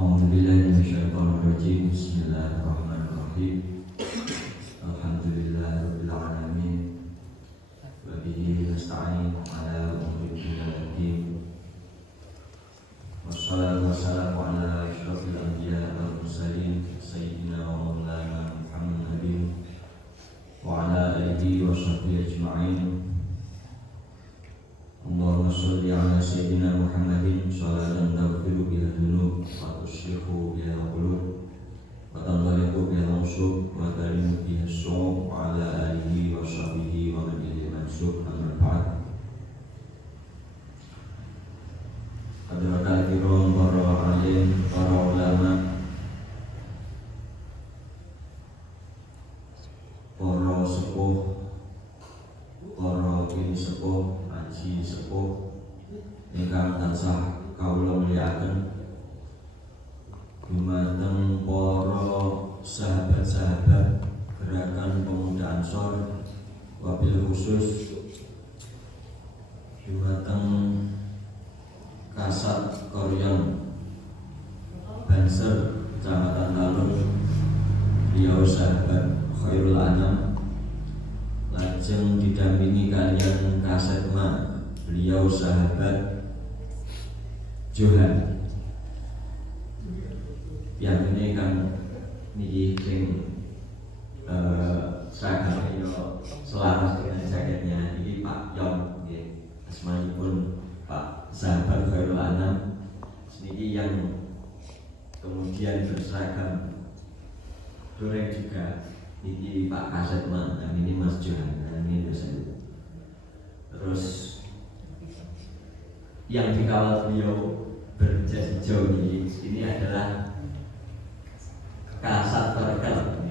A'udzubillahiminasyaitonirrajim. Bismillahirrahmanirrahim. Alhamdulillahirabbil alamin. Wa bihi nasta'in ala umuri dunya waddin. Wassalatu wassalamu ala asyrafil anbiya'i wal mursalin sayyidina wa maulana Muhammadin wa ala alihi wa sahbihi ajma'in. Allahumma sholli ala sayyidina Muhammadin sholatan taghfiru biha dzunub wa tusyrihu biha qulub wa tanzaliqu biha usub wa talimu biha syu'ub wa ala alihi wa sahbihi wa man ilaihi mansub. Amma ba'd. Hadirin kiram, para alim, para ulama, para sepuh, para kini sepuh, haji sepuh ingkang tansah kawula mulyakaken, dumateng para sahabat-sahabat Gerakan Pemuda Ansor, wabil khusus dumateng Kasat Koryon Banser Kecamatan Talun, beliau sahabat Khairul Anam, lajeng didampingi kalian Kasetma, beliau sahabat Johan. Yang ini kan niki sing seragamnya selaras dengan jaketnya. Ini Pak Yon, asmanipun Pak sahabat Khairul Anam. Niki yang kemudian berseragam Dureng juga. Ini Pak Kasetma, dan ini Mas Johan, dan ini dosen. Terus yang dikawal beliau berjas hijau ini adalah Kasat Korkel,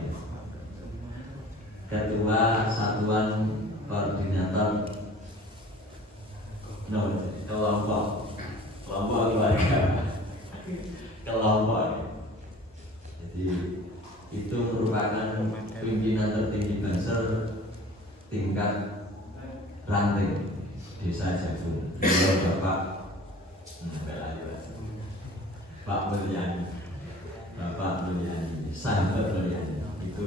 Ketua Satuan Koordinator kelompok keluarga kelompok. Jadi itu merupakan pimpinan tertinggi Banser tingkat ranting Desa Jabung. Beliau Pak Mulyani, Bapak Mulyani, sahabat Mulyani, itu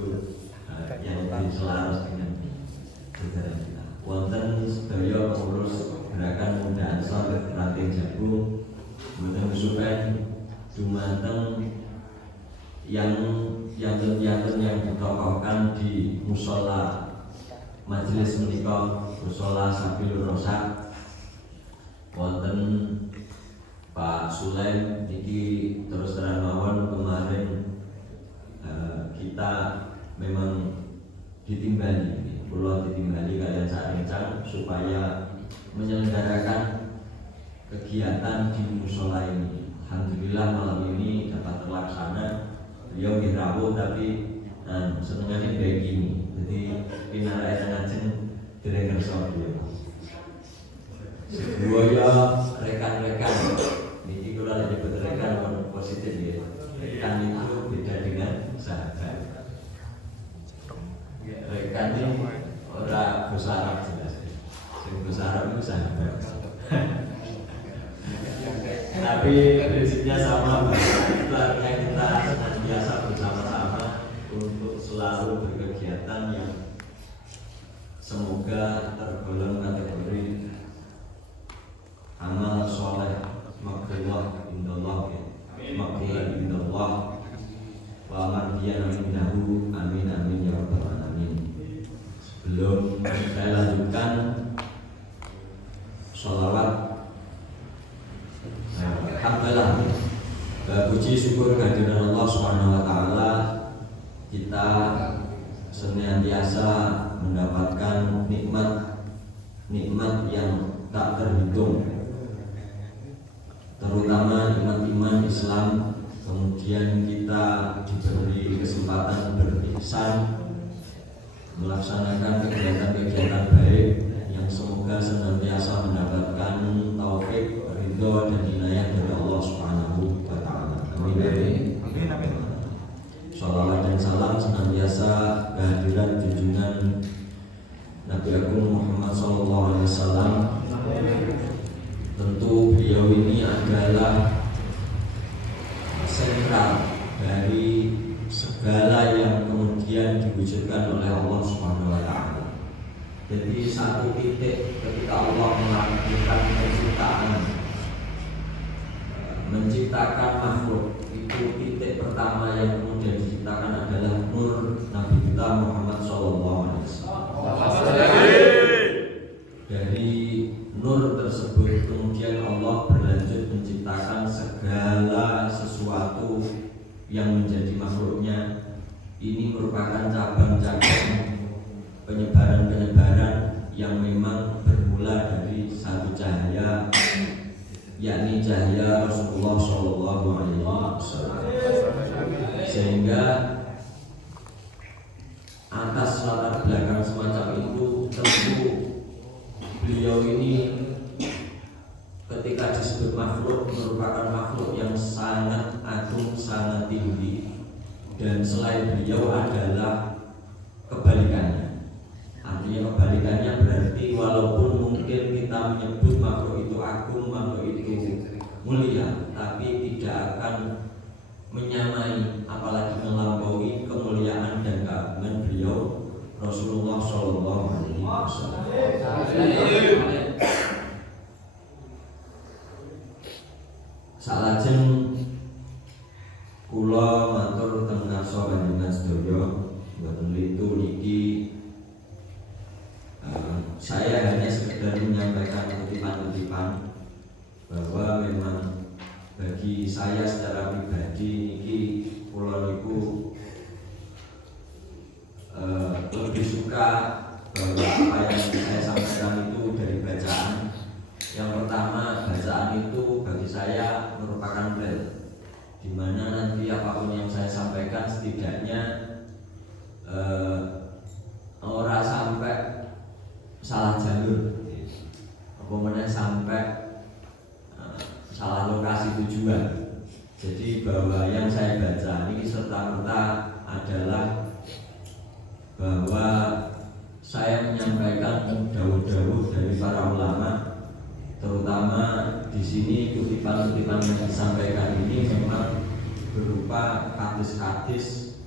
yang lebih selaras dengan saudara kita. Wonten sedaya pengurus Gerakan Pemuda Ansor Ranting Jabung, wonten kesupen dumateng yang ditokohkan di musola majelis menika, musola Sabilur Rosak. Wonten Pak Sulaim niki terus terang mawon kemarin kita memang ditimbali, kula ditimbali kalian sarencang supaya menyelenggarakan kegiatan di musola ini. Alhamdulillah malam ini dapat terlaksana. Beliau di rawuh tapi senengannya kayak gini. Jadi pinara ngajeng direktur beliau. Sebuah rekan-rekan, ini kalau ada nyebut rekan positif ya. Rekan itu beda dengan sahabat. Rekan ini orang bahasa Arab jelas. Bahasa Arab itu sahabat. Tapi prinsipnya sama, itu artinya kita biasa bersama-sama untuk selalu berkegiatan yang semoga tergolong kategori amal soleh, maghfirah indallah, maghfirah indallah, wa mardiyan indahu, amin amin ya rabbal alamin. Sebelum saya lanjutkan sholawat, alhamdulillah, puji syukur kehadiran Allah Subhanahu wa taala, kita senantiasa mendapatkan nikmat yang tak terhitung, terutama nikmat iman Islam. Kemudian kita diberi kesempatan berihsan, melaksanakan kegiatan-kegiatan baik yang semoga senantiasa mendapatkan taufik, ridho dan inayah dari Allah Subhanahu wa taala. Amin. Shalawat dan salam senantiasa kehadiran junjungan Nabi Agung Muhammad SAW. Tentu beliau ini adalah sentral dari segala yang kemudian diwujudkan oleh Allah Subhanahu wa taala. Jadi satu titik ketika Allah melakukan menciptakan makhluk, itu titik pertama yang kemudian diciptakan adalah nur Nabi kita Muhammad SAW. Dari nur tersebut kemudian Allah berlanjut menciptakan segala sesuatu yang menjadi makhluknya. Ini merupakan cabang-cabang penyebaran-penyebaran yang memang bermula dari satu cahaya, yakni cahaya Rasulullah SAW. Sehingga atas latar belakang semacam itu tentu beliau ini ketika disebut makhluk merupakan makhluk yang sangat agung, sangat tinggi, dan selain beliau adalah kebalikannya. Artinya kebalikannya berarti walaupun mungkin kita menyebut makhluk itu agung, makhluk itu mulia, tapi tidak akan menyamai apalagi melampaui kemuliaan dan keagungan beliau Rasulullah SAW. Salajeng kula matur teng ngarsa panjenengan sedaya mboten litu niki saya hanya sekedar menyampaikan kutipan-kutipan bahwa memang bagi saya secara pribadi niki kula niku lebih suka bahwa apa yang saya sampaikan itu dari bacaan. Yang pertama, bacaan itu bagi saya merupakan bel, di mana nanti apapun yang saya sampaikan setidaknya orang sampai salah jalur, apa sampai salah lokasi tujuan. Jadi bahwa yang saya baca ini serta-merta adalah bahwa saya menyampaikan dawuh-dawuh dari para ulama, terutama di sini kutipan-kutipan yang disampaikan ini memang berupa hadis-hadis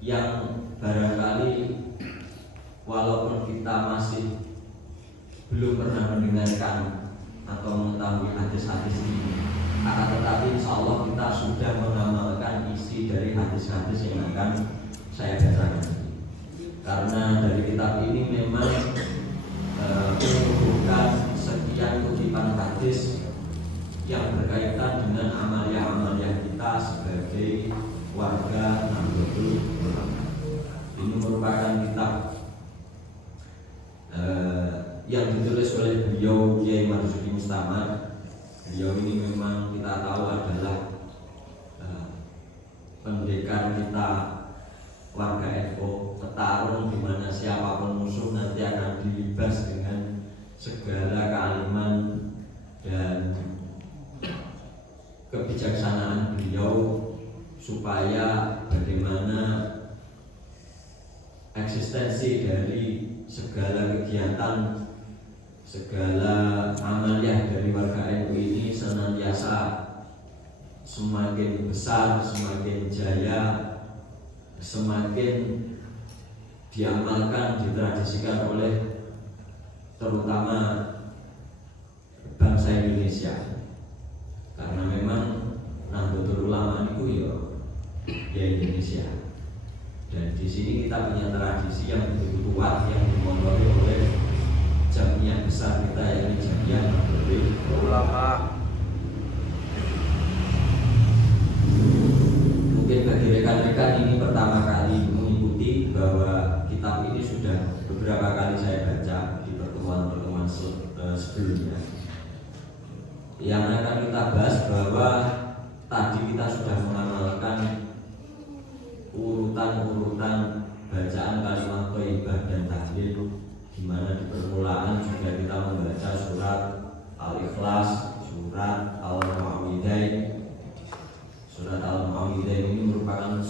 yang barangkali walaupun kita masih belum pernah mendengarkan atau mengetahui hadis-hadis ini, akan tetapi insya Allah kita sudah mengamalkan isi dari hadis-hadis yang akan saya bacakan. Karena dari kitab ini memang menyebutkan sekian kutipan hadis yang berkaitan dengan amalia-amalia kita sebagai warga Nahdlatul Ulama. Ini merupakan kitab yang ditulis oleh beliau Kiai Marzuki Mustamar. Beliau ini memang kita tahu adalah pendekar kita warga NU, petarung di mana siapapun musuh nanti akan dilibas dengan segala kealiman dan kebijaksanaan beliau supaya bagaimana eksistensi dari segala kegiatan, segala amaliyah dari warga NU ini senantiasa semakin besar, semakin jaya, semakin diamalkan, ditradisikan oleh terutama bangsa Indonesia. Karena memang Nahdlatul Ulama itu ya Indonesia. Dan di sini kita punya tradisi yang begitu kuat yang dimodali oleh jamiah besar kita, yaitu Jamiah Nahdlatul Ulama. Mungkin bagi rekan-rekan ini pertama kali mengikuti bahwa kitab ini sudah beberapa kali saya baca di pertemuan-pertemuan sebelumnya. Yang akan kita bahas bahwa tadi kita sudah mengamalkan urutan-urutan bacaan kalimat thayyibah dan tahlil, di mana di permulaan juga kita membaca surat Al-Ikhlas, surat Al-Mu'awwidzain. Surat Al-Mu'awwidzain ini merupakan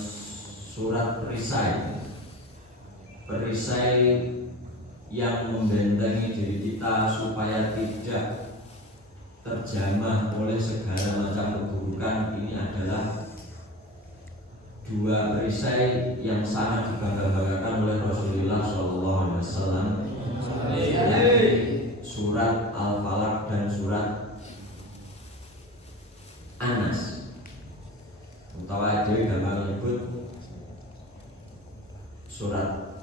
surat perisai yang membentengi diri kita supaya tidak terjamah oleh segala macam keburukan. Ini adalah perisai yang sangat dibangga-banggakan oleh Rasulullah SAW, surat Al-Falaq dan surat Anas. Utawa dhewe gampang nyebut surat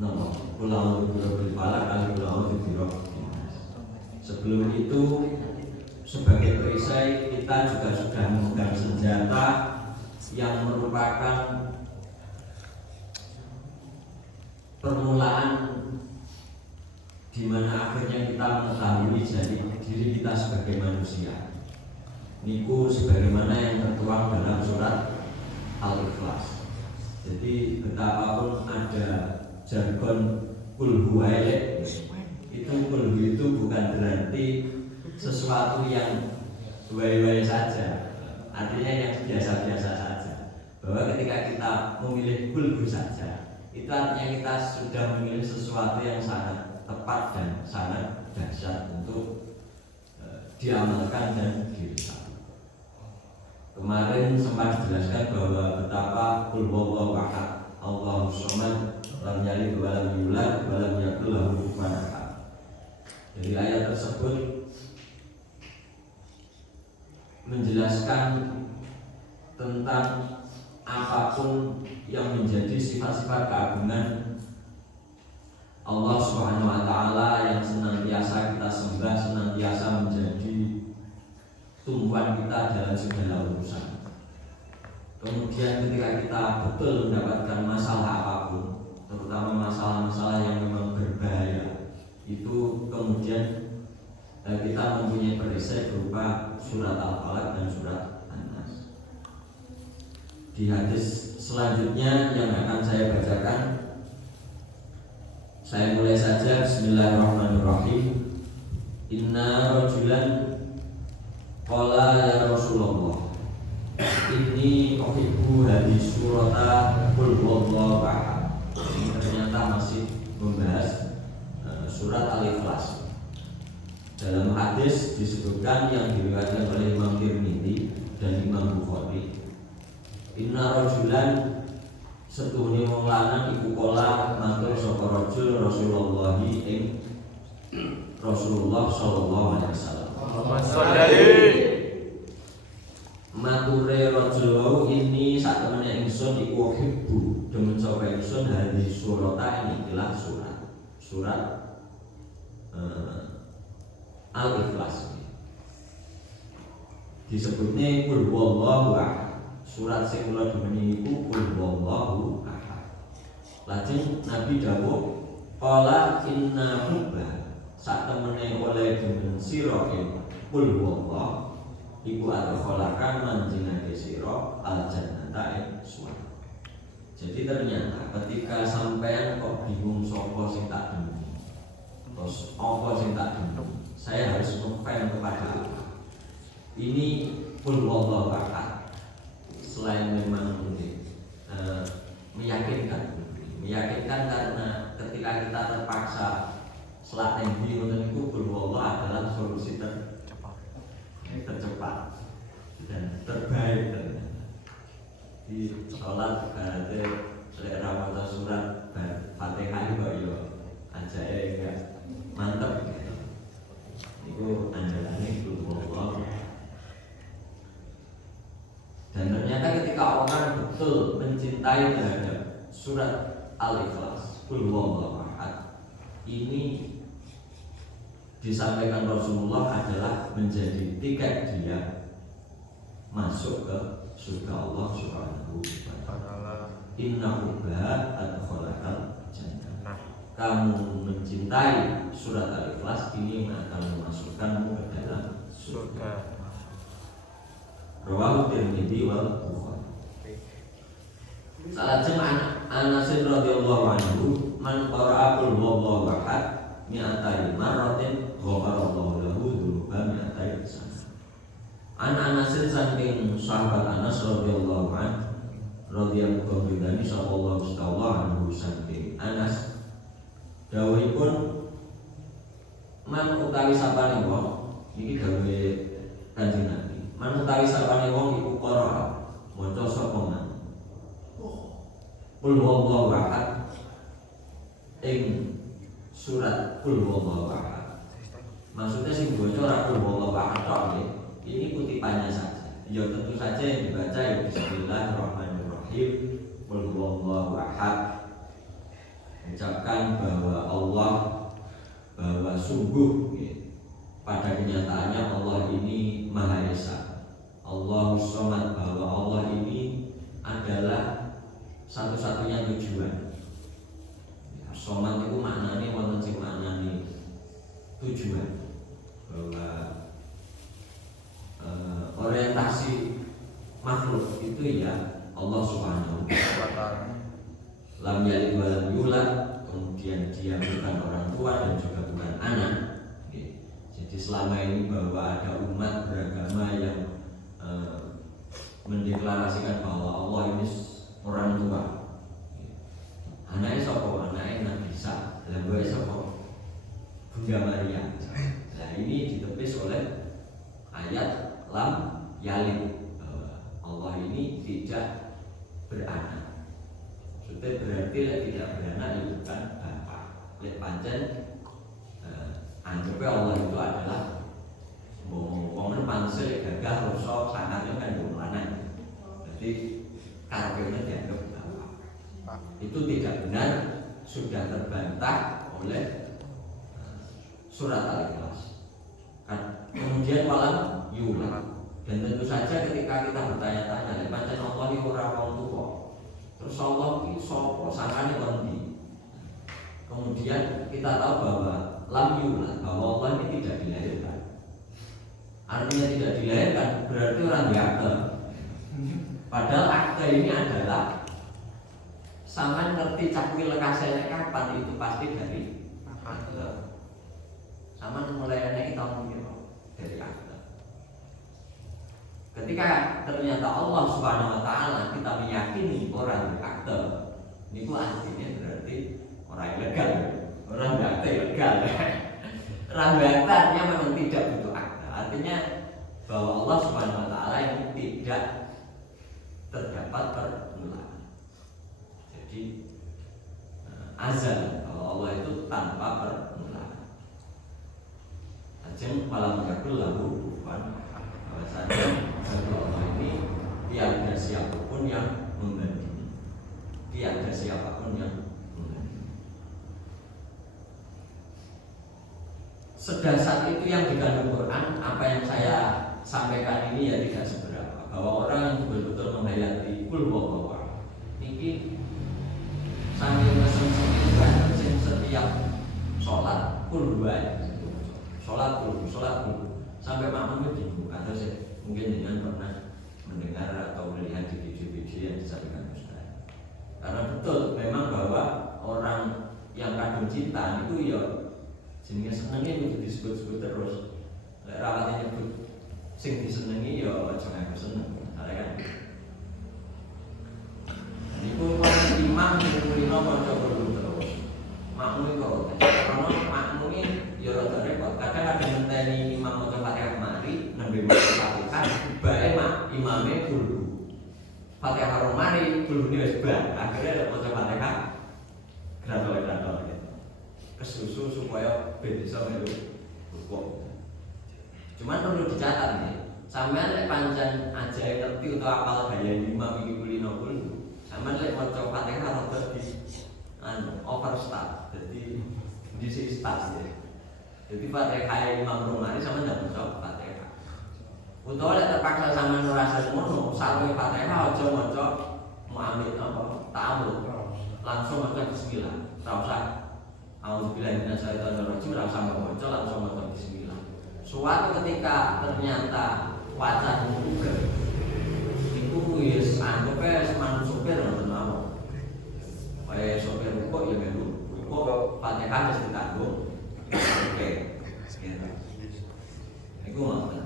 nomor Qul a'udzu birabbil falaq dan Qul a'udzu birabbin nas. Sebelum itu sebagai perisai kita juga sudah memegang senjata yang merupakan permulaan di mana akhirnya kita mengetahui jadi diri kita sebagai manusia. Niku sebagaimana yang tertuang dalam surat Al-Ikhlas. Jadi betapapun ada jargon kulhu elek, itu kulhu itu bukan berarti sesuatu yang wae-wae saja. Artinya yang biasa-biasa saja. Bahwa ketika kita memilih kulhu saja, itu artinya kita sudah memilih sesuatu yang sangat tepat dan sangat dahsyat untuk diamalkan dan dirisapi. Kemarin sempat dijelaskan bahwa betapa qul huwallahu ahad, Allahus samad, lam yalid wa lam yulad wa lam yakul lahu kufuwan ahad. Jadi ayat tersebut menjelaskan tentang apapun yang menjadi sifat-sifat keagungan Allah Subhanahu wa taala yang senantiasa kita sembah, senantiasa menjadi tumpuan kita dalam segala urusan. Kemudian ketika kita betul mendapatkan masalah apapun, terutama masalah-masalah yang memang berbahaya, itu kemudian kita mempunyai perisai berupa surat Al-Falaq dan surat An-Nas. Di hadis selanjutnya yang akan saya bacakan, saya mulai saja. Bismillahirrahmanirrahim. Inna rajulan qala ya Rasulullah, inni uhibbu hadis surata qul huwallahu ahad. Ini ternyata masih membahas surat Al-Ikhlas. Dalam hadis disebutkan yang diriwayatkan oleh Imam Tirmidzi dan Imam Bukhari, inna rajulan, setuhune wong lanang iku kala matur sapa rajul Rasulullah ing Rasulullah sallallahu alaihi wasallam. Mature rajul ini sak temene ingsun iku hibbu demen sapa ingsun hadis surata ini adalah surat Al-Ikhlas. Disebutnya qul huwallahu ahad. Surat sing kula demeni iku qul huwallahu ahad. Lajeng Nabi dawuh qala inna hubba, sak temene oleh demen sira qul huwallahu iku adkhalakan manjingake sira al-jannata ing swarga. Jadi ternyata ketika sampean kok bingung sapa sing tak demen, terus apa sing tak demen, saya harus ngefan kepada Allah. Ini qul huwallahu ahad. Selain memang meyakinkan karena ketika kita terpaksa selaten di ngoten niku qul huwallahu adalah solusi tercepat dan terbaik. Di sholat ada selera maca surat Fatihah kok yo ajae enggak mantep gitu. Itu andalannya qul huwallahu. Dan ternyata ketika orang betul mencintai terhadap surat Al-Ikhlas, qul huwallahu ahad, ini disampaikan Rasulullah adalah menjadi tiket dia masuk ke surga Allah Subhanahu wa taala. Innahu adkhalakal jannah. Kamu mencintai surat Al-Ikhlas, ini akan memasukkanmu ke dalam surga. Rawahu Tirmidzi wal Bukhari. Salajeng Anas radhiyallahu anhu, man qara'a qul huwallahu ahad mi'atai marratin ghafarallahu lahu dzunuba mi'atai sana. Anas saking sahabat Anas radhiyallahu anhu radhiyallahu ridani sallallahu anhu saking Anas dawuhipun, man utawi sapane wong iki gawe Kanjeng Nabi, man utawi sapane wong iku qara maca sapa man Qul huwallahu ahad ing surat Qul huwallahu ahad. Maksudnya sing bocor ora qul huwallahu ahad tok nggih. Ini kutipannya saja. Ya tentu saja yang dibaca ya Bismillahirrahmanirrahim. Qul huwallahu ahad. Ucapkan bahwa sungguh ya, pada kenyataannya Allah ini Maha Esa. Allahus Somad, bahwa Allah ini adalah satu-satunya tujuan. Somad itu maknanya wonten sing maknane tujuan, bahwa orientasi makhluk itu ya Allah Subhanahu wa taala. Lam yalid wa lam yulad, kemudian dia bukan orang tua dan juga bukan anak. Jadi selama ini bahwa ada umat beragama yang mendeklarasikan bahwa Allah ini orang tua. Anaknya sapa? Anaknya Nabi Isa. Lah gue sapa? Bunda Maria. Nah ini ditepis oleh ayat lam yalid, bahwa Allah ini tidak beranak. Maksudnya berarti tidak beranak itu bukan bapak. Lek pancen anggapnya Allah itu adalah wong pansel gagah rasa sangatnya kan wong lanang. Jadi karepnya dianggap bapak. Itu tidak benar, sudah terbantah oleh surat Al-Ikhlas. Kemudian walam yulad. Dan tentu saja ketika kita bertanya-tanya, pancen Allah iki ora wong tuwa. Terus Allah iki sapa? Sangkane kondi. Kemudian kita tahu bahwa lam yulad, bahwa Allah ini tidak dilahirkan. Artinya tidak dilahirkan berarti orang akte. Padahal akte ini adalah sampean ngerti cakuil lekasene kapan, itu pasti dari akte. Sampean mulai enek tahun piro dari akte. Ketika ternyata Allah Subhanahu wa taala kita meyakini orang berakte, niku artinya berarti orang ilegal. Orang berakte ilegal. Orang berakte artinya memang tidak butuh akte. Artinya bahwa Allah Subhanahu wa taala ini tidak terdapat permulaan. Jadi azal, bahwa Allah itu tanpa permulaan. Ajeng malam yakul lahu kufuwan. Bahwasanya Allah ini tiada siapapun yang menggantinya. Tiada siapapun yang menggantinya. Sedasar itu yang dikandung Quran. Apa yang saya sampaikan ini ya tidak seberapa. Bahwa orang yang betul-betul menghayati kul huwallahu ahad ini sambil mesensikan setiap sholat kul huwa, sholat kul sampai makmumnya bingung. Atau mungkin dengan pernah mendengar atau melihat di video-video yang disampaikan Ustaz. Karena betul memang bahwa orang yang kadung cinta itu ya jenenge senenge kudu disebut-sebut terus. Lek rawate nyebut sing disenengi ya aja ngaku seneng. Ada kan? Niku imam kulino maca kudu terus. Makmum kok karena makmum ya rada repot. Kadang ada ngenteni imam maca Fatihah mari nembe maca Fatihah bae mak imame dulu. Fatihah rong mari dulune wis bar. Akhirnya maca Fatihah gratol gitu. Kesusu supaya ben iso melu rukuk. Cuman perlu dicatat nih. Sampeyan lek pancen aja ngerti utawa apal gaya imam iki kulino kulo. Sampeyan lek maca Fatihah rada di overstart. Jadi dhisik start ya. Jadi Fatihah imam rumari sampeyan ndak maca Fatihah. Utawa lek terpaksa sampeyan ngrasa ngono, sarwe Fatihah aja maca muamil apa? Ta'awud. Langsung maca bismillah. Ora usah auzubillahi minasyaitonir rajim, ora usah maca, langsung maca bismillah. Suatu ketika ternyata wacan juga itu wis anggape semangat sopir ngoten mawon. Kaya sopir rukuk ya melu rukuk Fatihah wis ditanggung. Oke. Iku ngoten.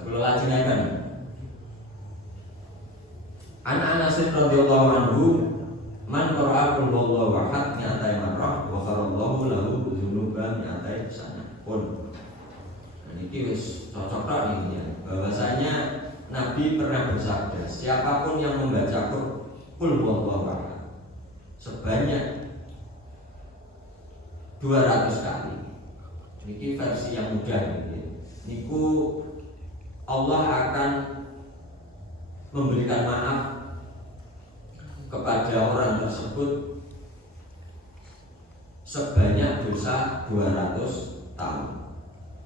Kula lajengaken. Anas radhiyallahu anhu man qara'a qul huwallahu ahad mi'atai marrah wa qarallahu lahu dzunuban mi'atai sana pun. Nah, ini wis cocok tok iki ya. Bahwasanya Nabi Nabi pernah bersabda, siapapun yang membaca Qul huwallahu ahad sebanyak 200 kali. Ini versi yang mudah ini. Niku Allah akan memberikan maaf kepada orang tersebut sebanyak dosa 200 tahun.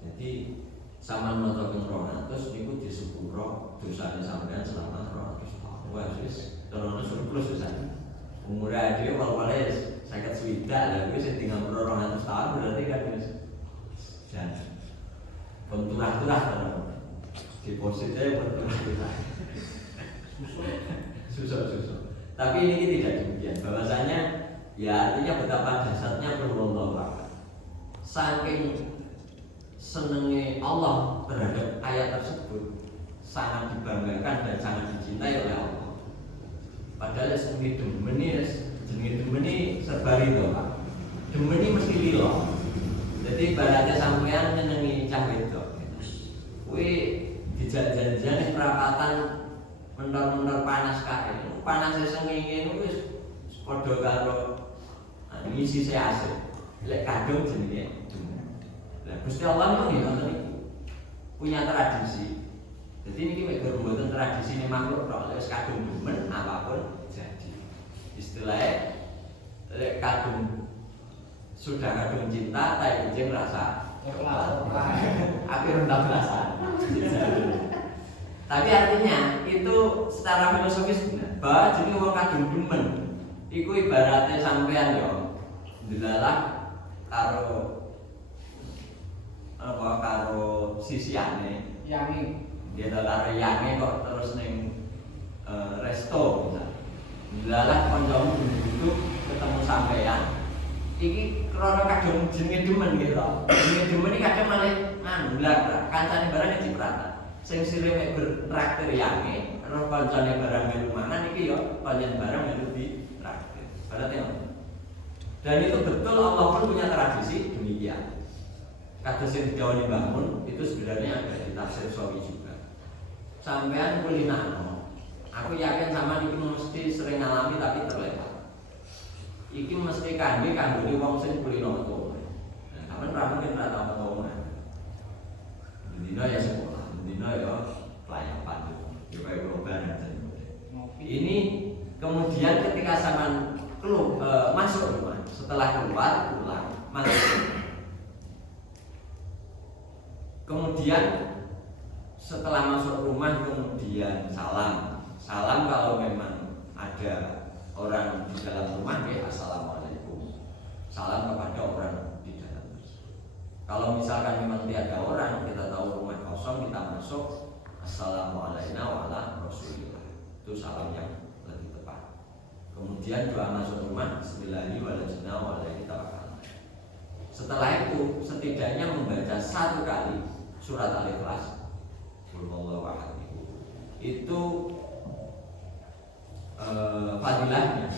Jadi sama maca ping 200 niku disepuro dosane sampean selama 200 tahun. Wah, wis tenan surplus dosane. Umure dhewe wal-wale 50 lah, kuwi sing tinggal 200 tahun berarti kan wis jan. Penturah-turah tenan. Depositnya penturah-turah. Susah. Tapi ini tidak demikian. Bahwasanya ya artinya betapa dahsyatnya Allah. Saking senengnya Allah terhadap ayat tersebut, sangat dibanggakan dan sangat dicintai oleh Allah. Padahal jenenge demeni serbari to, Pak. Demeni mesti lilo. Jadi ibaratnya sampean nyenengi cah wedok. Kuwi dijan-janjane perapatan mentor-mentor panas kae. Panase sengenge wis padha karo ngisi AC. Lek kadung jenenge demeni. Lah Gusti Allah memang ngoten niku. Punya tradisi. Jadi ini mek mboten tradisi ne makhluk tok, lek kadung demen apapun jadi. Istilahnya lek kadung sudah kadung cinta, tai kucing rasa api rendam rasa. Tapi artinya itu secara filosofis benar. Bahwa jadi wong kadung demen iku ibaratnya sampean yo dilalah karo sisiane yangi. Dia karo yangi kok terus ning resto misalnya. Dilalah kancamu itu ketemu sampean. Iki krana kadung jenenge demen gitu lho. Jenenge demen iki kadang malih lah kancane barang diprata. Sing sire mek bertraktir yange, karo kancane barang melu mangan iki yo panjen barang melu ditraktir. Berarti dan itu betul Allah pun punya tradisi demikian. Kados sing didhawuhi bangun itu sebenarnya ada di tafsir Sawi juga. Sampean kulinano. Aku yakin sama iki mesti sering ngalami tapi terlewat. Iki mesti kanggone wong sing kulino to. Nah, sampean ra mungkin ra tau ngomongan. Dina ya sekolah, dina ya pelayapan. Coba global dan ini kemudian ketika sampean masuk rumah, setelah keluar pulang, masuk. Kemudian setelah masuk rumah kemudian salam kalau memang ada orang di dalam rumah ya assalamualaikum, salam kepada orang di dalam. Kalau misalkan memang tidak ada orang, kita tahu rumah kosong, kita masuk assalamualaikum warahmatullahi wabarakatuh, itu salam yang lebih tepat. Kemudian doa masuk rumah bismillahirrahmanirrahim. Setelah itu setidaknya membaca 1 kali surat Al-Ikhlas, Qul huwallahu ahad, itu fadilahnya.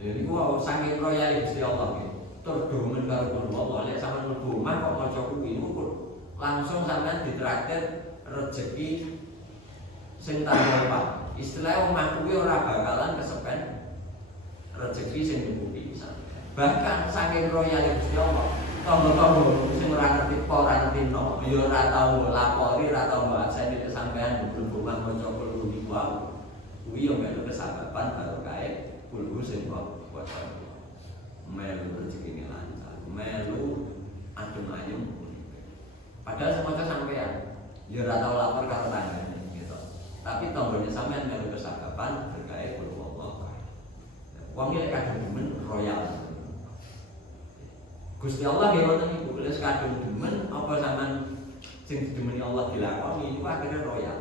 Jadi gua saking royal Gusti Allah gitu. Tur domen karo Qul huwallahu lek sampean mlebu omah kok maca kuwi niku langsung sampean ditraktir rezeki sing tanpa. Istilah omah kuwi ora bakalan kesepen rezeki sing diputi pisan. Bahkan saking royal Gusti Allah, tonggo-tonggo sing ora ngerti apa ora ngerti no, ya ora tau lapori, ora tau mbahasane nek sampean mlebu omah maca kulo niku wae. Kuwi yo melu kesababan karo kae kulo sing kok waca. Melu rezekine lancar, melu adem-ayem. Padahal semoga sampean ya ora tau lapor karo tanggane gitu. Tapi tonggone sampean melu kesababan berkae kulo Allah. Wong iki kadung demen royal. Gusti Allah nggih wonten niku, lek kadung demen apa sampean sing didemeni Allah dilakoni niku akhire royal.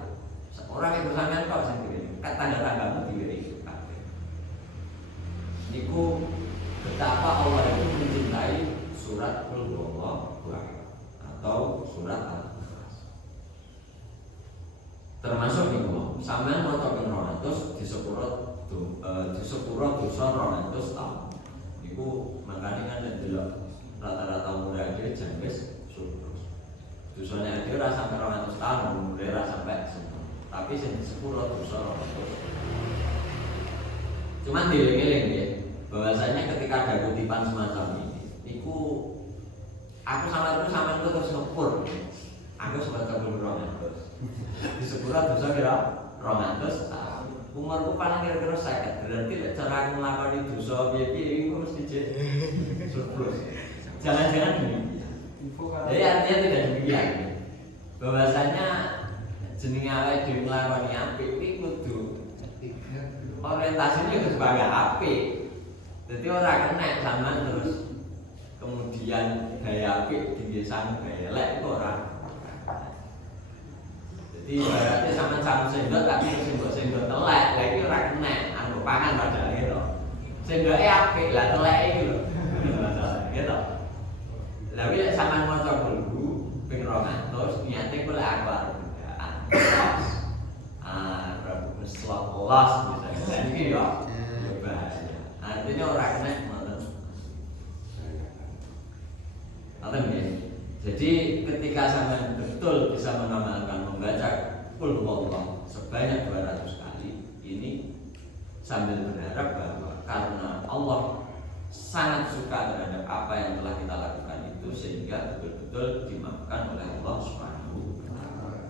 Orang yang bersampean kok sing dhewe, tangga-tanggamu dhewe kabeh. Niku betapa Allah itu mencintai surat Qul huwallahu ahad atau surat Al-Ikhlas. Termasuk niku sampean maca ping 200 disepuro dosa 200 tahun. Niku makane kan delok rata-rata umur ade jambes surplus. Dosane ade ora sampai 200 tahun, umure ora sampai 100 tapi sing sepuro dosa. Cuman dieling-eling ya, bahwasanya ketika ada kutipan semacam ini, aku sama itu terus ngepur. Aku sempat kabur 200. Di sepuro dosa kira 200. Umurku paling kira-kira 50. Berarti cara aku nglakoni dosa piye-piye iku mesti surplus. Jangan-jangan demikian. Jadi artinya tidak demikian. Bahwasanya jenenge awake dhewe nglakoni apik iki kudu orientasinya kudu sebagai apik. Jadi ora kena zaman terus kemudian gaya apik digesan gaya elek itu ora. Jadi berarti sama campur sendok tapi sendok telek, lha iki ora kena, anggo pangan padahal gitu. Sendoke apik, lah telek iki lho. Gitu. Lah iki sampean maca guru ping 200 niate kula aku arep los misalnya. Dan iki yo bahaya. Artinya ora kena ngoten. Ngoten nggih. Jadi ketika sampean betul bisa mengamalkan membaca Qul huwallah sebanyak 200 kali, ini sambil berharap bahwa karena Allah sangat suka terhadap apa yang telah kita lakukan itu sehingga betul-betul dimaafkan oleh Allah Subhanahu wa taala.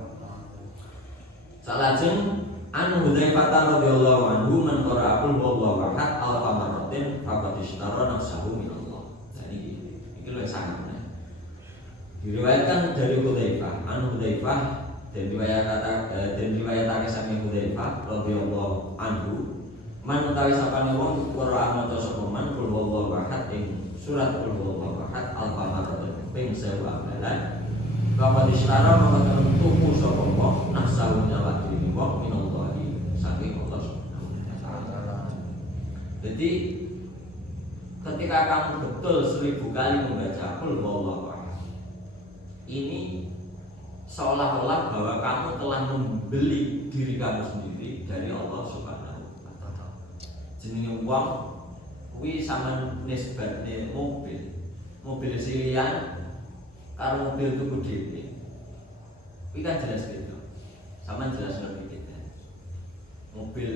Salajeng an Hudzaifah radhiyallahu anhu man qara'a Qul huwallahu ahad alfa marratin faqad ishtara nafsahu min Allah. Jadi iki lho sangat diriwayatkan dari Hudzaifah, an Hudzaifah dan riwayatake sami Hudzaifah radhiyallahu anhu, man utawi sapane wong qira'a maca sapa man Qul huwallahu ahad ing surat Qul huwallahu ahad alfa marratin ping 1000 amalan, faqad ishtara maka tuku sapa wong nafsahu nyawat diri wong minallahi saking Allah Subhanahu wa taala. Jadi ketika kamu betul 1000 kali membaca Qul huwallahu ini seolah-olah bahwa kamu telah membeli diri kamu sendiri dari Allah Subhanahu wa taala. Jenenge wong kuwi sampean nisbatne mobil silian karo mobil tuku dhewe. Kuwi kan jelas gitu. Sampean jelas ngerti gitu. Mobil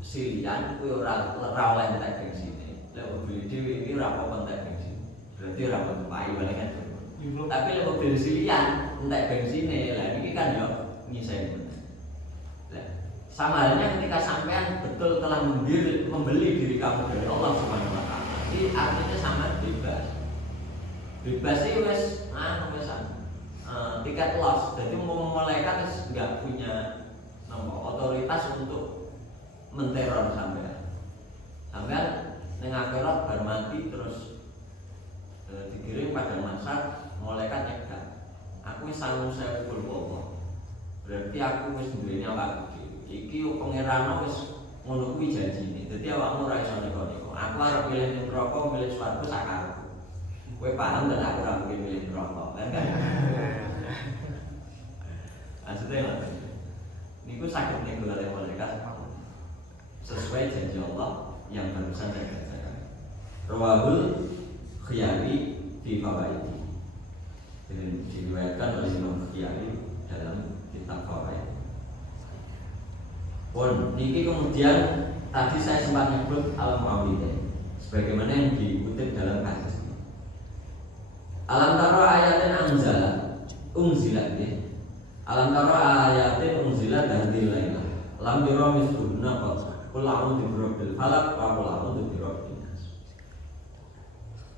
silian kuwi ora oleh entek bensine. Lek mobil dhewe iki ora apa entek bensin. Berarti ora payu balik kan. Tapi lek mobil silian entek bensine, lah iki kan yo nyisen. Lah sama halnya ketika sampean betul telah membeli diri kamu dari Allah Subhanahu wa taala. Ini artinya sama bebas. Bebas sih wis tiket loss. Jadi malaikat wis enggak punya otoritas untuk menteror sampean. Sampean ning akhirat bar mati terus dikirim pada masa malaikat nyegah. Aku wis sangu saya Qul huwallah. Berarti aku wis duwe nyawa iki pangeran wis ngono kuwi janjine. Dadi awakmu ora iso nego-nego. Aku arep milih neraka, milih swarga sak karepku. Kowe paham dan aku ora mungkin milih neraka. Kan? Maksudnya niku saged nego kali malaikat sesuai janji Allah yang barusan saya bacakan. Rawahul Khiyari di Fawaid. Ini diriwayatkan oleh Imam Khiyari dalam kitab Fawaid. Pun niki kemudian tadi saya sempat nyebut Al-Muawwidzain sebagaimana yang dikutip dalam kasus ini. Alam taro ayatin unzilat ya. Alam taro ayatin unzilat dari lainlah. Lam yura misluhunna qad. Qul a'udzu birabbil falaq wa qul a'udzu birabbin nas.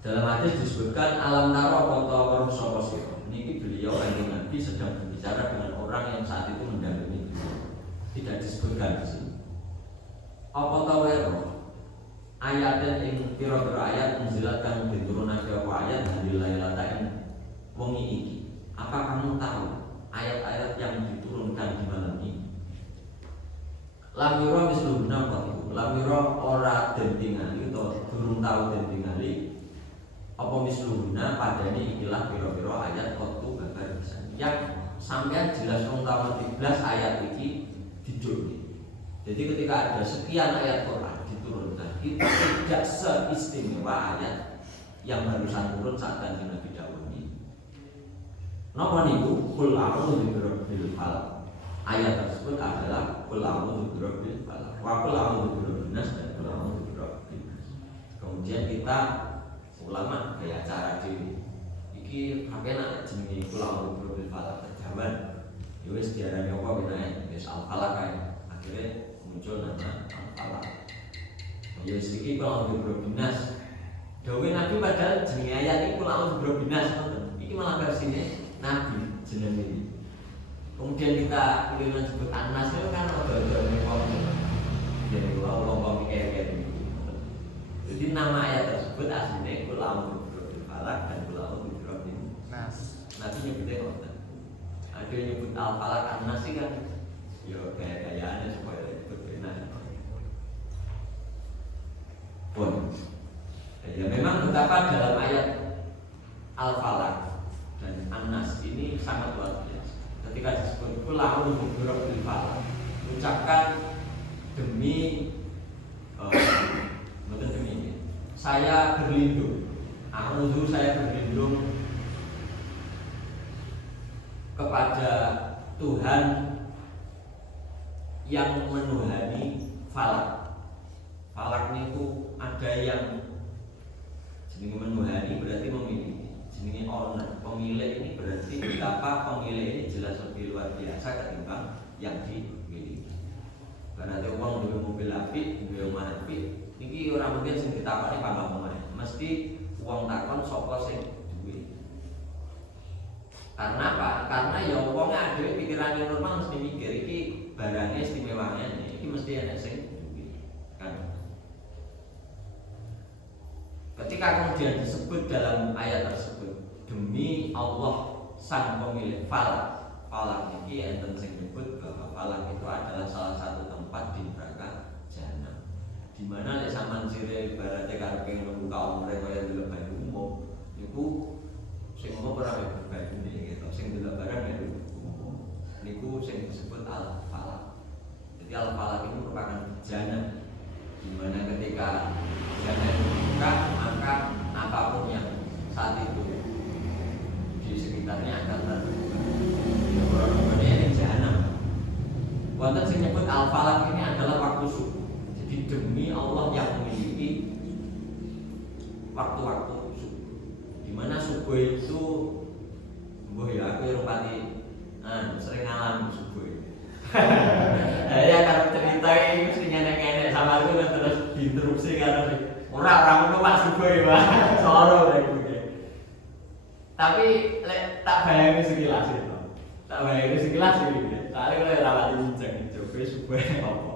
Dalam hadis disebutkan alam taro kota sapa sira. Niki beliau kanjeng Nabi sedang berbicara dengan orang yang saat itu mendampingi beliau. Tidak disebutkan di sini. Apa ta wae ayatin ing pira-pira ayat menzilat kang diturunake apa ayat dari lailatain wengi iki. Apa kamu tahu ayat-ayat yang diturunkan di malam ini? Lamiro misluhna qatu. Lamiro ora den tingali utawa durung tau den tingali apa misluhna padane ikilah pira-pira ayat qatu babar yang sampean jelas wong tahu 13 ayat iki dijulmi. Jadi ketika ada sekian ayat Quran diturunkan itu tidak seistimewa ayat yang barusan turun saat Kanjeng Nabi dawuh ini. Napa niku? Qul a'udzu birabbil falaq. Ayat tersebut adalah ulama kayak acara dhewe. Iki sampeyan jenenge kula bil falak terjaman. Ya wis diarani apa benae? Wis al-falak kae. Akhirnya muncul nama al-falak. Ya wis iki kula bil binas. Dawe Nabi padahal jenenge ayat iki kula bil binas ngoten. Iki malah versine Nabi jenenge iki. Kemudian kita pilih disebut Anas itu kan ada wong. Jadi wong mikir-mikir. Jadi nama ayat tersebut aslinya kula bil falak dan kula bil nas. Nabi nyebutnya ngoten. Ada yang nyebut al-falak an-nas kan ya gaya-gayaannya supaya disebut benar. Pun ya memang betapa dalam ayat al-falak dan an-nas ini sangat luar biasa. Ketika disebut kula bil falak, ucapkan demi demi saya berlindung. Saya berlindung kepada Tuhan yang menuhani falak. Falak itu ada yang jenenge menuhani berarti memiliki. Jenenge owner, pemilik ini berarti betapa pemilik ini jelas lebih luar biasa ketimbang yang dimiliki. Karena ada uang duwe mobil apik, duwe omah apik, niki ora mungkin sing ditakoni pambang pemain. Mesti uang takon sapa sing duwe. Karena apa? Karena ya wong dhewe pikirane normal mesti mikir iki barangnya istimewanya iki mesti ana sing duwe. Kan. Ketika kemudian disebut dalam ayat tersebut demi Allah sang pemilik falak. Falak ini enten sing nyebut bahwa falak itu adalah salah satu tempat di neraka jahanam. Di mana lek sampean sire ibarate karo pengen membuka umre kaya delok bayi umum, niku sing umum ora bayi gitu, sing delok barang ya umum. Niku sing disebut al-falak. Jadi al-falak itu merupakan jahanam. Di mana ketika jahanam dibuka, maka apapun yang saat itu di sekitarnya akan terbuka. Orang-orang ini jahanam. Wonten sing nyebut al-falak ini adalah waktu subuh. Jadi demi Allah yang memiliki waktu-waktu subuh. Di mana subuh itu, ya aku rupati sering ngalamin subuh. Ya kalau cerita ini mesti nenek-nenek sama aku terus diinterupsi karena orang ngono Pak subuh ya, soro lagi. Tapi tak bayangin sekilas itu. Tak bayangin sekilas iki. Soale kalau rawat jeneng coba subuh apa.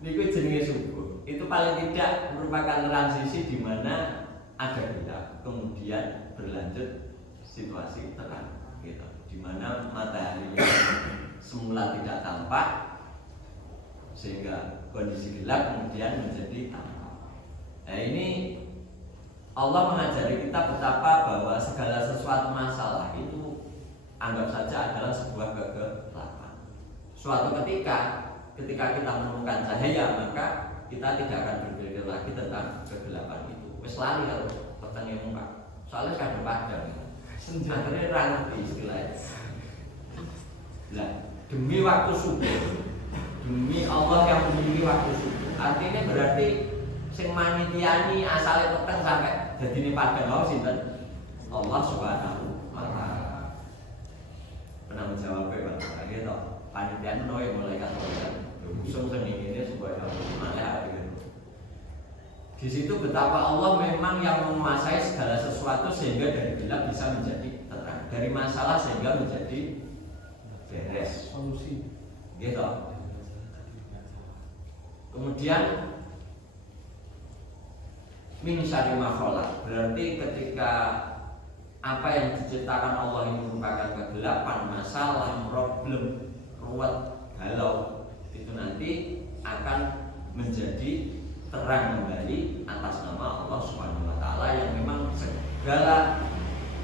Niku jenenge subuh. Itu paling tidak merupakan transisi di mana ada gelap, kemudian berlanjut situasi terang gitu. Di mana matahari semula tidak tampak sehingga kondisi gelap kemudian menjadi tampak. Nah ini Allah mengajari kita betapa bahwa segala sesuatu masalah itu anggap saja adalah sebuah kegelapan. Suatu ketika kita menemukan cahaya, maka kita tidak akan berpikir lagi tentang kegelapan itu. Wis lali kalau petengnya muka. Soalnya kadang padang. Akhirnya ngerti istilahnya. Nah, demi waktu subuh, demi Allah yang memiliki waktu subuh. Artinya berarti sing manitiani asale peteng sampai dadine padang wau sinten? Allah Subhanahu wa taala. Penanggung jawabnya Pak gitu. Panitia noy mulai kan usung seni ini supaya mana gitu. Di situ betapa Allah memang yang menguasai segala sesuatu sehingga dari gelap bisa menjadi terang, dari masalah sehingga menjadi beres, solusi. Gitu. Kemudian min syarri ma khalaq, berarti ketika apa yang diciptakan Allah ini merupakan kegelapan, masalah, problem, ruwet, galau, itu nanti akan menjadi terang kembali atas nama Allah Subhanahu wa taala yang memang segala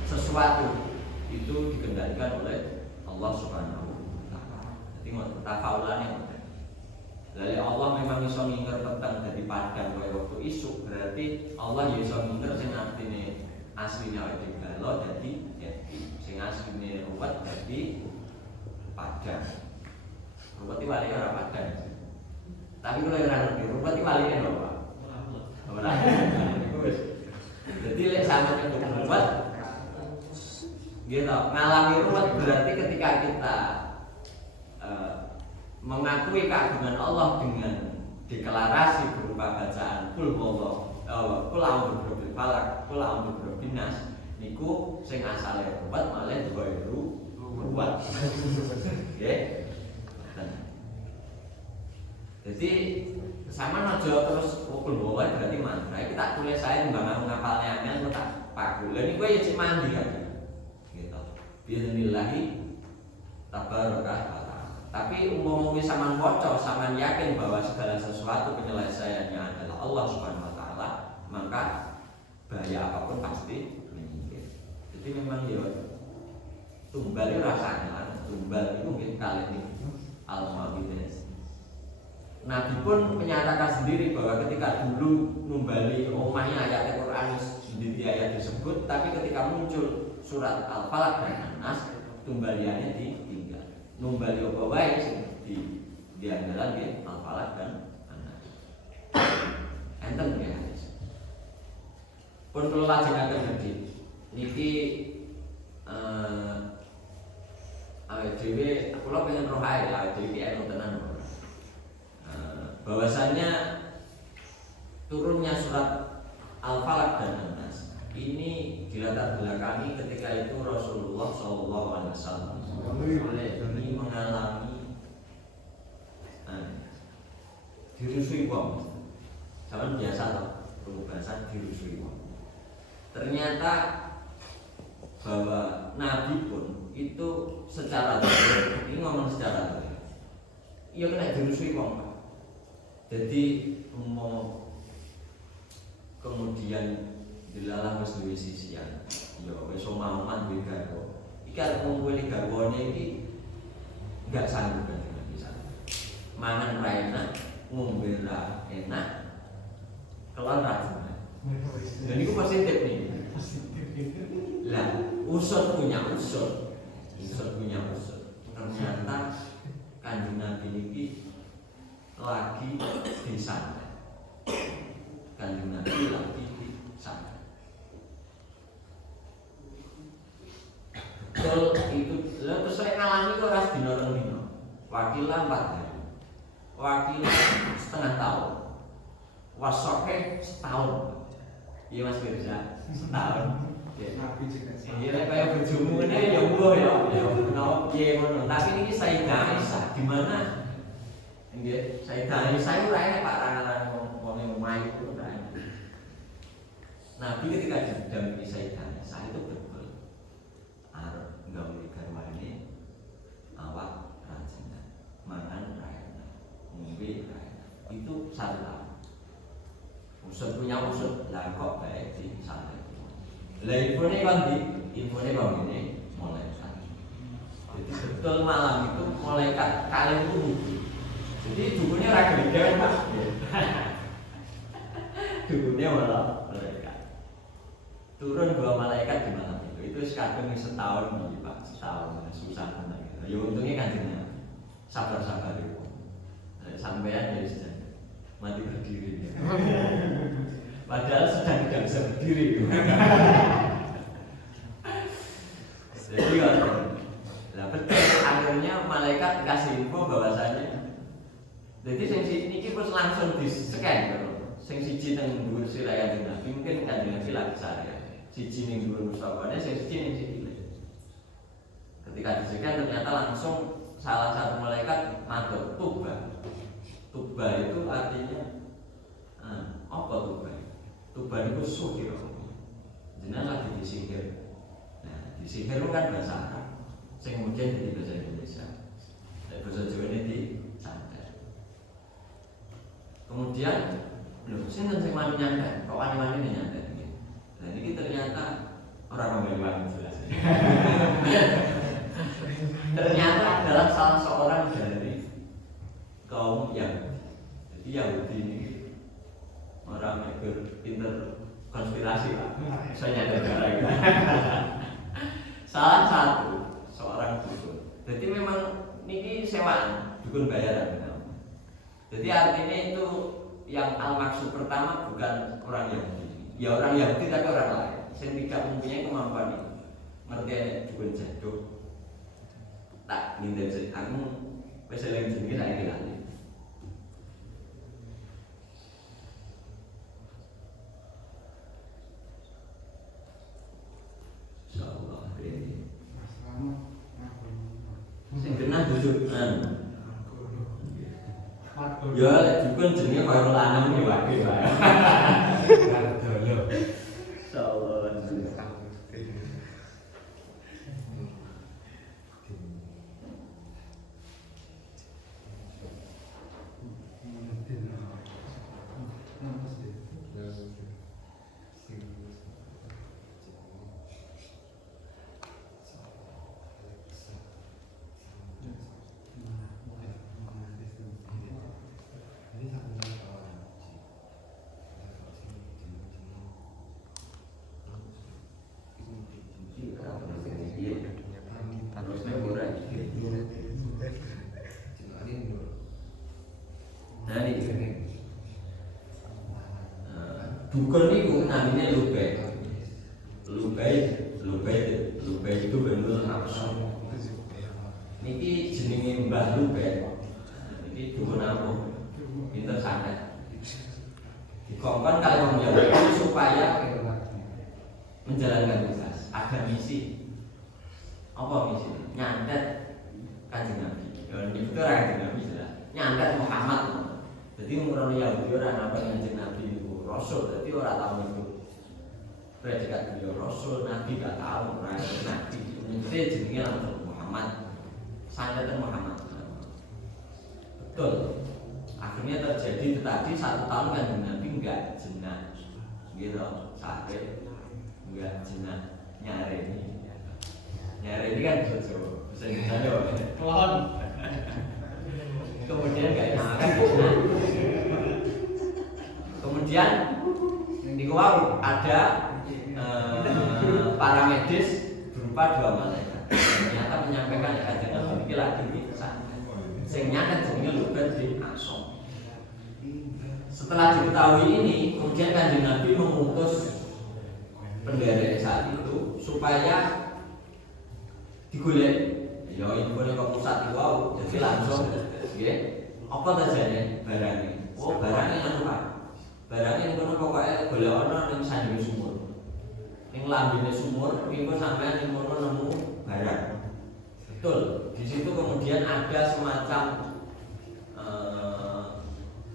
sesuatu itu dikendalikan oleh Allah Subhanahu wa taala. Jadi ngoten tafaulane. Lalu Allah memang iso nginger petang dari padang kaya waktu isuk, berarti Allah ya iso nginger sing artine asline awake galau dadi sing asline ruwet dadi padang. Ruwet iki wali ora padang. Tapi kalau ora ngerti ruwet iki waline lho, Pak. Ora. Iku wis. Jadi lek sama yang ruwet, gitu. Ngalami ruwet berarti ketika kita mengakui keagungan Allah dengan deklarasi berupa bacaan kul huwallahu kul a'udzu birabbil falaq kul a'udzu birabbin nas niku sing asale ruwet malah duwe ruwet. Nggih. Jadi sama aja terus kul huwallahu berarti mantra. Iki tak tulis saya timbang ngapalnya angel tak paku. Lah niku ya cek mandi kan. Gitu. Bismillahi tabaraka. Tapi umum-umum sampean waca, sampean yakin bahwa segala sesuatu penyelesaiannya adalah Allah Subhanahu wa taala, maka bahaya apapun pasti menyingkir. Jadi memang ya tumbal rasanya, tumbal itu mungkin kali ini al-mawidin. Nabi pun menyatakan sendiri bahwa ketika dulu numbali omahnya ayat Al-Quran sendiri ayat disebut, tapi ketika muncul surat Al-Falaq dan An-Nas, tumbaliannya ditinggal. Numbali apa wae sing diandalan nggih Al-Falaq dan An-Nas. Enten ya hadis. Pun kula lajengaken niki. Niki awake dhewe kula pengen roh ae awake dhewe ki eno tenan. Bahwasannya turunnya surat Al-Falaq dan An-Nas ini dilatar belakangi ketika itu Rasulullah SAW ini mengalami dirusui wong. Zaman biasa toh, bahasa dirusui wong. Ternyata bahwa Nabi pun itu secara ini ngomong secara iya kena dirusui wong. Jadi mau kemudian dilalah wis duwe sisian. Ya wis omahan duwe garwa. Iki arep ngumpuli garwane iki enggak sanggup kan bisa. Mangan ra enak, ngombe ra enak, kelan ra enak. Dan itu positif nih. Lah, usut punya usut. Ternyata Kanjeng Nabi niki lagi di sana. Kanjeng Nabi lagi di sana. Betul itu. Terus saya ngalami kok ras dino. Wakilan 4 hari. Wakilan setengah tahun. Wasoke setahun. Iya Mas Firza, setahun. Nabi juga. Iya kayak bojomu ngene ya mbuh ya. Ya ono piye ngono. Tapi niki Sayyidah Aisyah di mana? Nggih, Sayyidah Aisyah ora enak Pak rangalan wong omahe kuwi ora enak. Nabi ketika didampingi Sayyidah Aisyah itu betul arep nggawe garwane awak rajinan, mangan ra enak, ngombe ra enak. Itu salah. Usut punya usut, lah kok bae di sana. Lah infone kan infone bang ini malaikat. Jadi betul malam itu malaikat kalian itu. Jadi dukunnya raga gede Mas. Dukunnya malah malaikat. Turun 2 malaikat di malam itu. Itu sekadung setahun nih Pak, setahun susah tenan. Ya untungnya Kanjeng sabar-sabar itu. Sampean dari sejajar mati berdiri. Padahal sedang tidak bisa berdiri. Jadi lah betul akhirnya malaikat kasih info bahwasanya. Jadi sing niki terus langsung di-scan karo. Sing siji teng dhuwur sirah Kanjeng Nabi mungkin Kanjeng Nabi lagi saya. Siji ning dhuwur Mustafane, sing siji ning sikile. Ketika di-scan ternyata langsung salah satu malaikat matur tuba. Tuba itu artinya apa tuba? Tuba itu suhir. Jenengan lagi disihir. Nah, disihir kan bahasa Arab. Sing kemudian jadi bahasa Indonesia. Dari bahasa Jawa ini disantet. Kemudian, belum sinten sing wani nyantet, kok wani-wani nyantet iki. Nah, ini ternyata orang wani jelas. Ternyata adalah salah seorang dari kaum Yahudi. Jadi Yahudi ini orang yang pinter konspirasi Pak. Saya nyadar lagi. Salah satu seorang dukun. Jadi memang niki sewaan dukun bayaran. Jadi artinya itu yang al maksud pertama bukan orang Yahudi. ya orang Yahudi tapi orang lain yang tidak mempunyai kemampuan itu ngerti dukun jaduk tak minta aku wis eling jenenge saiki lali. Insyaallah ini sing kena bujukan ya dukun jenenge karo lanang iki wae wae. Insyaallah. Dukun niku namine Lubay. Lubay itu bener nafsu. Niki jenenge Mbah Lubay. Niki dukun ampuh. Pinter santet. Dikongkon kali wong Yahudi supaya menjalankan tugas. Ada misi. Apa misi? Nyantet Kanjeng Nabi. Ya itu orang Kanjeng Nabi sudah. Nyantet Muhammad. Jadi orang Yahudi orang apa Kanjeng Nabi itu Rasul. Jadi orang tahu itu predikat beliau Rasul, Nabi gak tahu orang Nabi. Jadi jenenge langsung Muhammad. Santet Muhammad. Betul. Akhirnya terjadi tadi 1 tahun Kanjeng Nabi enggak jenah. Gitu, sakit. Enggak jenah. Nyari ini kan Jawa. Bisa Jawa. Kelon. Kemudian gak makan jenah. Kemudian di wow ada para medis berupa 2 malaikat. Ternyata menyampaikan Kanjeng Nabi iki lagi pingsan. Sing nyatet jenenge Lubay bin Asom. Setelah diketahui ini, kemudian Kanjeng Nabi mengutus pendeta saat itu supaya digolek. Ya infone kok pusat wow, jadi langsung nggih. Apa terjadi barangnya? Oh, barangnya anu Pak. Barangnya ngono pokoke golek ana ning sandinge sumur. Ning lambene sumur, minggu sampean ning kono nemu barang. Betul. Di situ kemudian ada semacam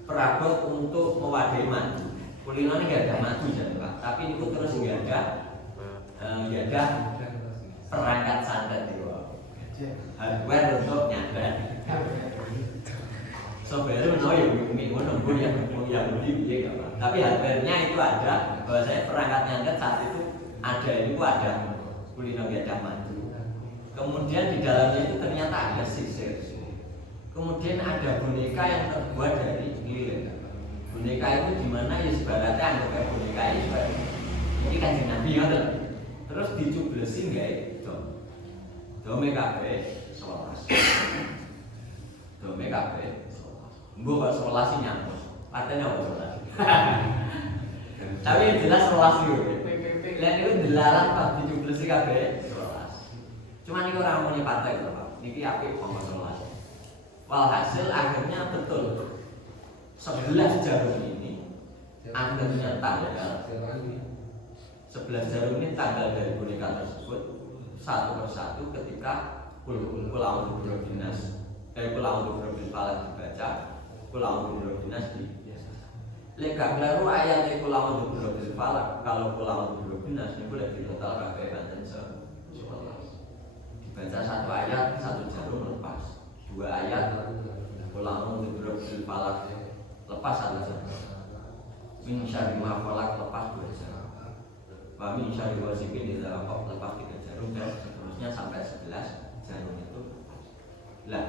perabot untuk mewadahi madu. Kulinane enggak ada madu jan Pak, tapi itu terus enggak ada perangkat santet itu. Hardware untuk nyadar. Software itu no yang lebih enggak Pak. Tapi hardware-nya itu ada, bahwasanya perangkat nyantet saat itu ada kulino gajah madu. Kemudian di dalamnya itu ternyata ada sisir. Kemudian ada boneka yang terbuat dari lilin. Boneka itu dimana ya sebaratnya anggap boneka ini Kanjeng Nabi ngoten. Terus dicublesin gawe dome kabeh 11. Dome kabeh 11. Mbok kok 11 sing nyambut. Patene apa 11? Tapi jelas 11 yo. Lan itu dilarang pas dicublesi kabeh 11. Cuma niku ora muni partai lho Pak. Niki apik kok 11. Walhasil akhirnya betul 11 jarum ini akhirnya tanggal 11 jarum ini tanggal dari boneka tersebut satu persatu ketika Qul dinas Qul dibaca Qul dinas di leka kleru ayat Qul falak. Kalau Qul dinas niku lek total kabeh banten 11 dibaca 1 ayat 1 jarum lepas 2 ayat Qul falak lepas 1 jarum min syarri ma falak lepas 2 jarum wa min syarri ghasiqin idza waqab lepas 3 jarum dan seterusnya sampai 11 jarum itu. Lah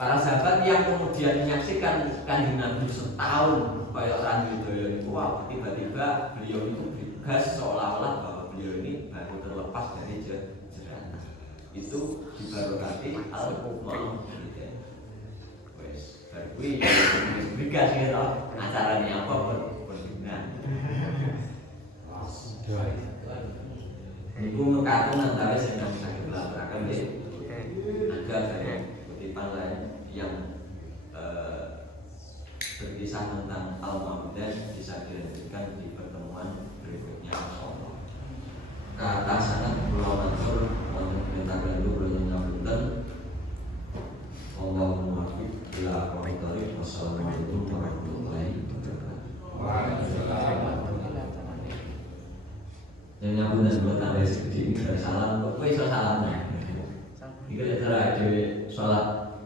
para sahabat yang kemudian menyaksikan Kanjeng Nabi setahun kayak orang Yudhoyo itu wow, tiba-tiba beliau itu gas seolah-olah bahwa beliau ini baru terlepas dari jeratan. Itu dibarokati al-hukmah gitu. Wes, berkuwi gas gitu acaranya apa berguna. aku antara yang kami sakit laporakan ada dari kutipan lain yang berkisah tentang Al-Maidah bisa dilanjutkan di pertemuan berikutnya insyaallah. Kata sanad kula matur wonten perintah kanggo kula nyabuten. Allahumma muwaffiq ila aqwamit thoriq. Wassalamualaikum warahmatullahi wabarakatuh. Waalaikumsalam. Yang nyambung dan buat tambah sedikit ini ada salam, kok iso salamnya? Ini cara ada sholat,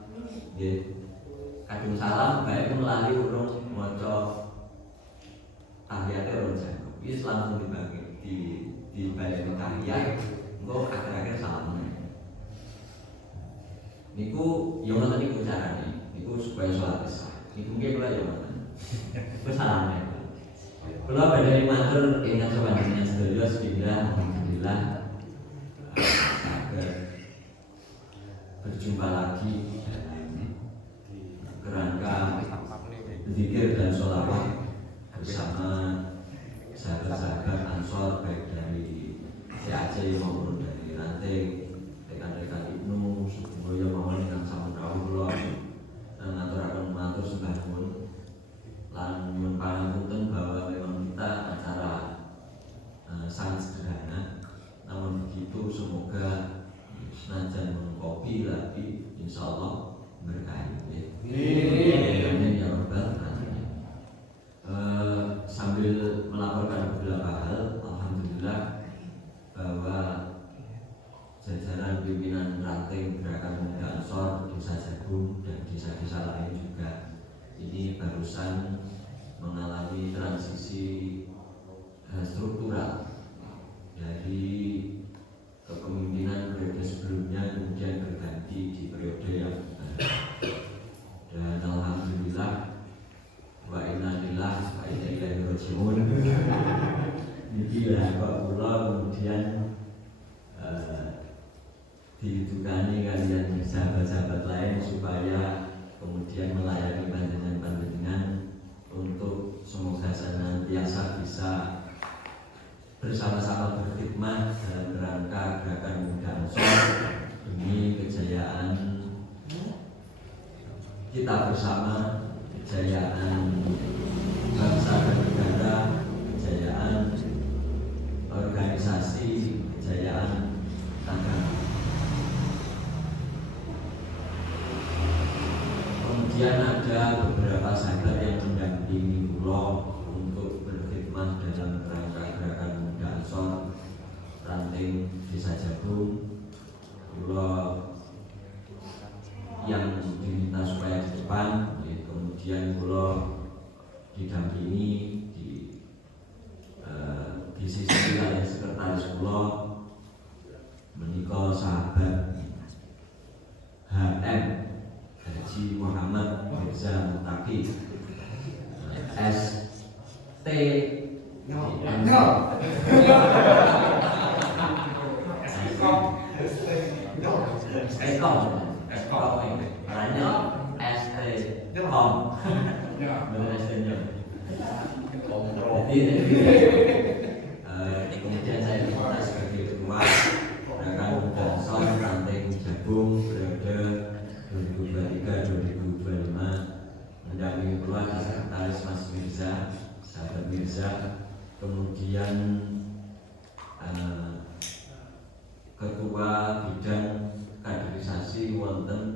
kadung salam, baik pun lali urung moco tahiyatnya urung jago. Ini langsung dibagi di balik tahiyat, engkau akhir-akhir salamnya. Niku yang nonton niku caranya, niku supaya sholat besar. Niku mungkin pula yang nonton, itu salamnya. Kalau badai matur ingat sepanjangnya sedaya sehingga alhamdulillah agar berjumpa lagi kerangka zikir dan sholawat bersama sahabat-sahabat Ansor baik dari Aceh maupun dari Ranting, rekan-rekan Ibnu Suboyo maupun dengan sampun rawuh dan aturaken matur sembah nuwun lan nyuwun pangapunten bahwa memang kita acara sangat sederhana, namun begitu semoga senajan mengkopi lagi insyaallah berkah. Amin ya rabbal alamin. Sambil melaporkan beberapa hal, alhamdulillah bahwa jajaran pimpinan ranting Gerakan Pemuda Ansor Desa Jagung dan desa-desa lain juga ini barusan mengalami transisi struktural dari kepemimpinan periode sebelumnya kemudian berganti di periode yang baru. Dan alhamdulillah wa inna lillahi wa inna ilaihi raji'un. Inilah kok kula kemudian didukani kalian sahabat-sahabat lain supaya kemudian melayani panjenengan untuk semoga senantiasa bisa bersama-sama berkhidmat dalam rangka Gerakan Pemuda Ansor demi kejayaan kita bersama, kejayaan bangsa dan negara, kejayaan organisasi, kejayaan agama. Kemudian ada beberapa sahabat yang mendampingi kula untuk berkhidmat dalam rangka Gerakan Pemuda Ansor Ranting Desa Jagung. Kula yang diminta supaya di depan, kemudian kula didampingi di sisi oleh sekretaris kula menika sahabat HM Haji Muhammad Mirza Mutaki ST kemudian saya diminta sebagai ketua Gerakan Pemuda Ansor Ranting Jagung periode 2023-2025 mendampingi pula sekretaris Mas Mirza, sahabat Mirza, kemudian ketua bidang kaderisasi wonten